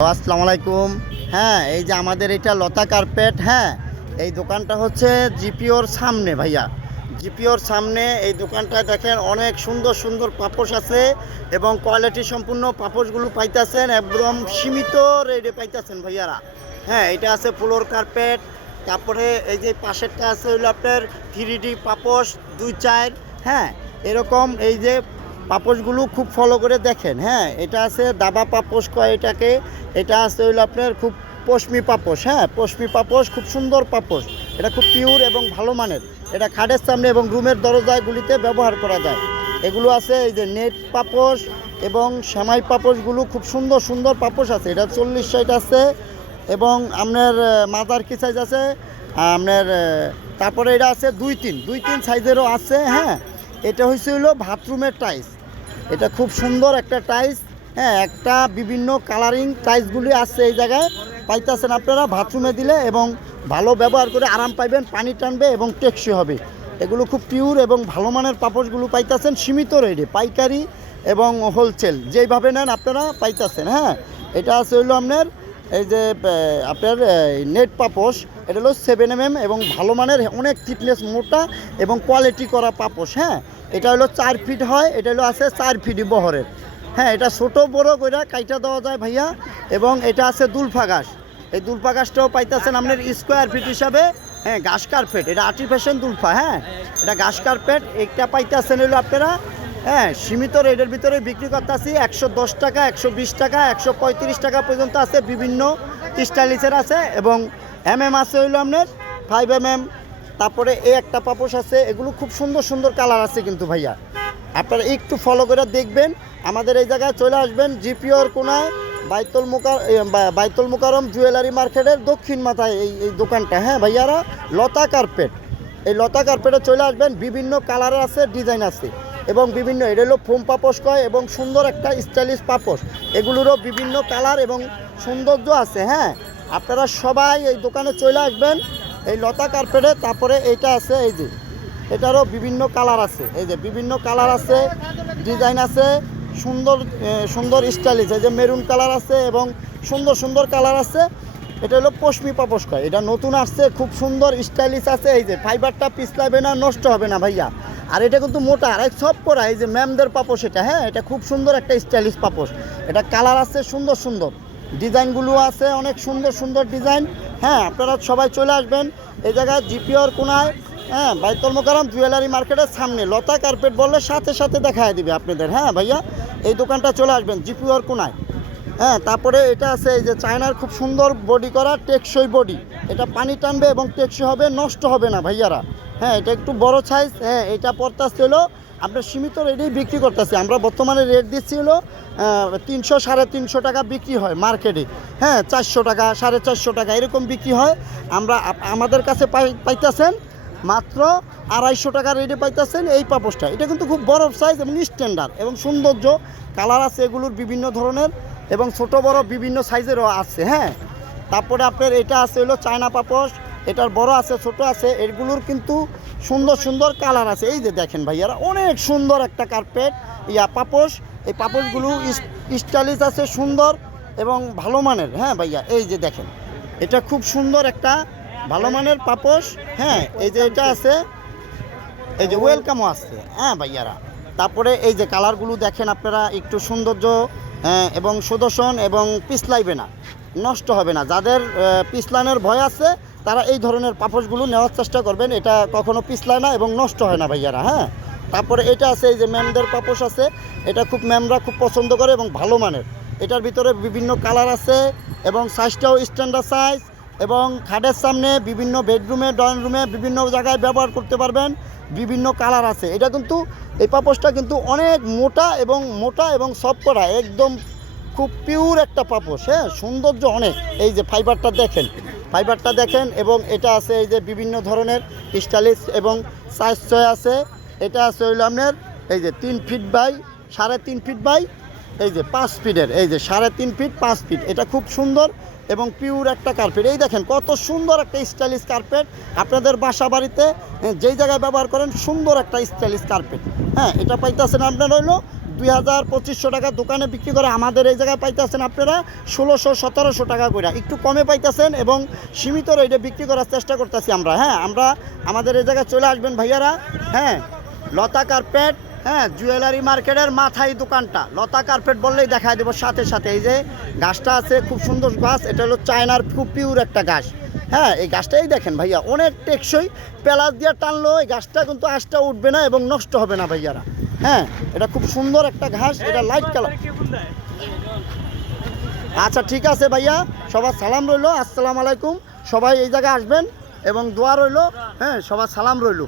আসসালামু আলাইকুম। হ্যাঁ, এই যে আমাদের এটা লতা কার্পেট। হ্যাঁ, এই দোকানটা হচ্ছে জিপিওর সামনে ভাইয়া। জিপিওর সামনে এই দোকানটায় দেখেন অনেক সুন্দর সুন্দর পাপোশ আছে এবং কোয়ালিটি সম্পূর্ণ পাপোশগুলো পাইতেছেন একদম সীমিত রেটে পাইতেছেন ভাইয়ারা। হ্যাঁ, এটা আছে ফ্লোর কার্পেট। তারপরে এই যে পাশেরটা আছে হইলো আপনার 3D পাপোশ 2-4। হ্যাঁ, এরকম এই যে পাপোশগুলো খুব ফলো করে দেখেন। হ্যাঁ, এটা আছে দাবা পাপোশ কয় এটাকে। এটা আছে হইলো আপনার খুব পশমি পাপোশ। হ্যাঁ, পশমি পাপোশ খুব সুন্দর পাপোশ। এটা খুব পিওর এবং ভালো মানের। এটা খাটের সামনে এবং রুমের দরজাগুলিতে ব্যবহার করা যায়। এগুলো আছে এই যে নেট পাপোশ এবং সেমাই পাপোশগুলো খুব সুন্দর সুন্দর পাপোশ আছে। এটা 40-60 আছে এবং আপনার মাদার কি সাইজ আছে আপনার। তারপরে এটা আছে 2-3 সাইজেরও আছে। হ্যাঁ, এটা হচ্ছে হলো বাথরুমের টাইলস। এটা খুব সুন্দর একটা টাইলস। হ্যাঁ, একটা বিভিন্ন কালারিং টাইলসগুলি আছে এই জায়গায় পাইতেছেন আপনারা বাথরুমে দিলে এবং ভালো ব্যবহার করে আরাম পাইবেন, পানি টানবে এবং টেকসই হবে। এগুলো খুব পিওর এবং ভালো মানের পাপোশগুলো পাইতেছেন সীমিত রেটে, পাইকারি এবং হোলসেল যেইভাবে নেন আপনারা পাইতেছেন। হ্যাঁ, এটা আছে হইলো আপনার এই যে আপনার নেট পাপোশ। এটা হলো 7mm এবং ভালো মানের অনেক থিকনেস মোটা এবং কোয়ালিটি করা পাপোশ। হ্যাঁ, এটা হলো 4 ফিট হয়। এটা হলো আছে 4 ফিট বহরের। হ্যাঁ, এটা ছোটো বড়ো করে কাইটা দেওয়া যায় ভাইয়া। এবং এটা আছে দুলফা ঘাস। এই দুলফা ঘাসটাও পাইতেছেন আপনার স্কোয়ার ফিট হিসাবে। হ্যাঁ, ঘাস কার্পেট, এটা আর্টিফিশিয়াল দুলফা। হ্যাঁ, এটা ঘাস কার্পেট। এটা পাইতেছেন হলো আপনারা হ্যাঁ সীমিত রেটের ভিতরে বিক্রি করতেছি 110 টাকা, 120 টাকা, 135 টাকা পর্যন্ত আছে। বিভিন্ন স্টাইলিশের আছে এবং আছে হইলো আপনার 5mm। তারপরে এই একটা পাপোশ আছে। এগুলো খুব সুন্দর সুন্দর কালার আছে কিন্তু ভাইয়া, আপনারা একটু ফলো করে দেখবেন। আমাদের এই জায়গায় চলে আসবেন জিপিওর কোনায় বাইতুল মোকাররম জুয়েলারি মার্কেটের দক্ষিণ মাথায় এই দোকানটা। হ্যাঁ ভাইয়ারা, লতা কার্পেট। এই লতা কার্পেটে চলে আসবেন। বিভিন্ন কালারের আছে, ডিজাইন আছে এবং বিভিন্ন এটা হলো ফোম পাপোশ কয় এবং সুন্দর একটা স্টাইলিশ পাপোশ। এগুলোরও বিভিন্ন কালার এবং সৌন্দর্য আছে। হ্যাঁ, আপনারা সবাই এই দোকানে চলে আসবেন এই লতা কার্পেটে। তারপরে এইটা আছে এই যে এটারও বিভিন্ন কালার আছে। এই যে বিভিন্ন কালার আছে, ডিজাইন আছে, সুন্দর সুন্দর স্টাইলিশ। এই যে মেরুন কালার আছে এবং সুন্দর সুন্দর কালার আছে। এটা হলো পশমি পাপোশ কয়। এটা নতুন আসছে, খুব সুন্দর স্টাইলিশ আছে। এই যে ফাইবারটা পিছলাবে না, নষ্ট হবে না ভাইয়া। আর এটা কিন্তু মোটা আর সব করা। এই যে ম্যামদের পাপোশ এটা। হ্যাঁ, এটা খুব সুন্দর একটা স্টাইলিশ পাপোশ। এটা কালার আছে সুন্দর সুন্দর, ডিজাইনগুলো আছে অনেক সুন্দর সুন্দর ডিজাইন। হ্যাঁ, আপনারা সবাই চলে আসবেন এই জায়গায় জিপিওর কোনায়। হ্যাঁ, বাইতুল মোকাররম জুয়েলারি মার্কেটের সামনে লতা কার্পেট বললে সাথে সাথে দেখায় দিবে আপনাদের। হ্যাঁ ভাইয়া, এই দোকানটা চলে আসবেন জিপিওর কোনায়। হ্যাঁ, তারপরে এটা আছে এই যে চায়নার খুব সুন্দর বডি করা টেকসই বডি। এটা পানি টানবে এবং টেকসই হবে, নষ্ট হবে না ভাইয়ারা। হ্যাঁ, এটা একটু বড় সাইজ। হ্যাঁ, এটা পড়তেছে হলো আপনার সীমিত রেটেই বিক্রি করতেছি আমরা। বর্তমানে রেট দিচ্ছি হলো 300-350 টাকা বিক্রি হয় মার্কেটে। হ্যাঁ, 400 টাকা, 450 টাকা এরকম বিক্রি হয়। আমরা আমাদের কাছে পাইতেছেন মাত্র 250 টাকা রেটে পাইতেছেন এই পাপোশটা। এটা কিন্তু খুব বড় সাইজ এবং স্ট্যান্ডার্ড এবং সৌন্দর্য। কালার আছে এগুলোর বিভিন্ন ধরনের এবং ছোট বড় বিভিন্ন সাইজেরও আছে। হ্যাঁ, তারপরে আপনার এটা আছে হলো চায়না পাপোশ। এটার বড় আছে, ছোট আছে। এগুলোর কিন্তু সুন্দর সুন্দর কালার আছে। এই যে দেখেন ভাইয়ারা, অনেক সুন্দর একটা কার্পেট পাপোশ। এই পাপোশগুলো স্টাইলিশ আছে, সুন্দর এবং ভালো মানের। হ্যাঁ ভাইয়া, এই যে দেখেন এটা খুব সুন্দর একটা ভালো মানের পাপোশ। হ্যাঁ, এই যে এটা আছে, এই যে ওয়েলকামও আছে। হ্যাঁ ভাইয়ারা, তারপরে এই যে কালারগুলো দেখেন আপনারা, একটু সৌন্দর্য এবং সুদর্শন এবং পিছলাইবে না, নষ্ট হবে না। যাদের পিছলানোর ভয় আছে তারা এই ধরনের পাপোশগুলো নেওয়ার চেষ্টা করবেন। এটা কখনো পিছলায় না এবং নষ্ট হয় না ভাইয়ারা। হ্যাঁ, তারপরে এটা আছে এই যে ম্যামদের পাপোশ আছে। এটা খুব ম্যামরা খুব পছন্দ করে এবং ভালো মানের। এটার ভিতরে বিভিন্ন কালার আছে এবং সাইজটাও স্ট্যান্ডার্ড সাইজ এবং খাটের সামনে বিভিন্ন বেডরুমে, ড্রয়িং রুমে বিভিন্ন জায়গায় ব্যবহার করতে পারবেন। বিভিন্ন কালার আছে। এটা কিন্তু এই পাপোশটা কিন্তু অনেক মোটা এবং সফট করা, একদম খুব পিওর একটা পাপোশ। হ্যাঁ, সৌন্দর্য অনেক। এই যে ফাইবারটা দেখেন এবং এটা আছে এই যে বিভিন্ন ধরনের স্টাইলিশ এবং সাইজ আছে। এটা আছে হইলো আপনার এই যে 3 ফিট বাই 3.5 ফিট বাই এই যে 5 ফিটের। এই যে 3.5 ফিট 5 ফিট। এটা খুব সুন্দর এবং পিওর একটা কার্পেট। এই দেখেন কত সুন্দর একটা স্টাইলিশ কার্পেট। আপনাদের বাসা বাড়িতে যেই জায়গায় ব্যবহার করেন সুন্দর একটা স্টাইলিশ কার্পেট। হ্যাঁ, এটা পাইতেছেন আপনার হইলো 2000-2500 টাকা দোকানে বিক্রি করে আমাদের এই জায়গায় পাইতেছেন আপনারা 1600-1700 টাকা করে, একটু কমে পাইতেছেন এবং সীমিত রেটে বিক্রি করার চেষ্টা করতেছি আমরা। হ্যাঁ, আমরা আমাদের এই জায়গায় চলে আসবেন ভাইয়ারা। হ্যাঁ, লতা কার্পেট, হ্যাঁ, জুয়েলারি মার্কেটের মাথায় দোকানটা। লতা কার্পেট বললেই দেখায় দেবো সাথে সাথে। এই যে গাছটা আছে, খুব সুন্দর গাছ, এটা হলো চায়নার খুব পিওর একটা গাছ। হ্যাঁ, এই গাছটাই দেখেন ভাইয়া, অনেক টেকসই, পেলাস দিয়ে টানলো এই গাছটা কিন্তু আঁশটা উঠবে না এবং নষ্ট হবে না ভাইয়ারা। হ্যাঁ, এটা খুব সুন্দর একটা ঘাস, এটা লাইট কালার। আচ্ছা ঠিক আছে ভাইয়া, সবার সালাম রইলো, আসসালামু আলাইকুম। সবাই এই জায়গায় আসবেন এবং দোয়া রইলো। হ্যাঁ, সবার সালাম রইলো।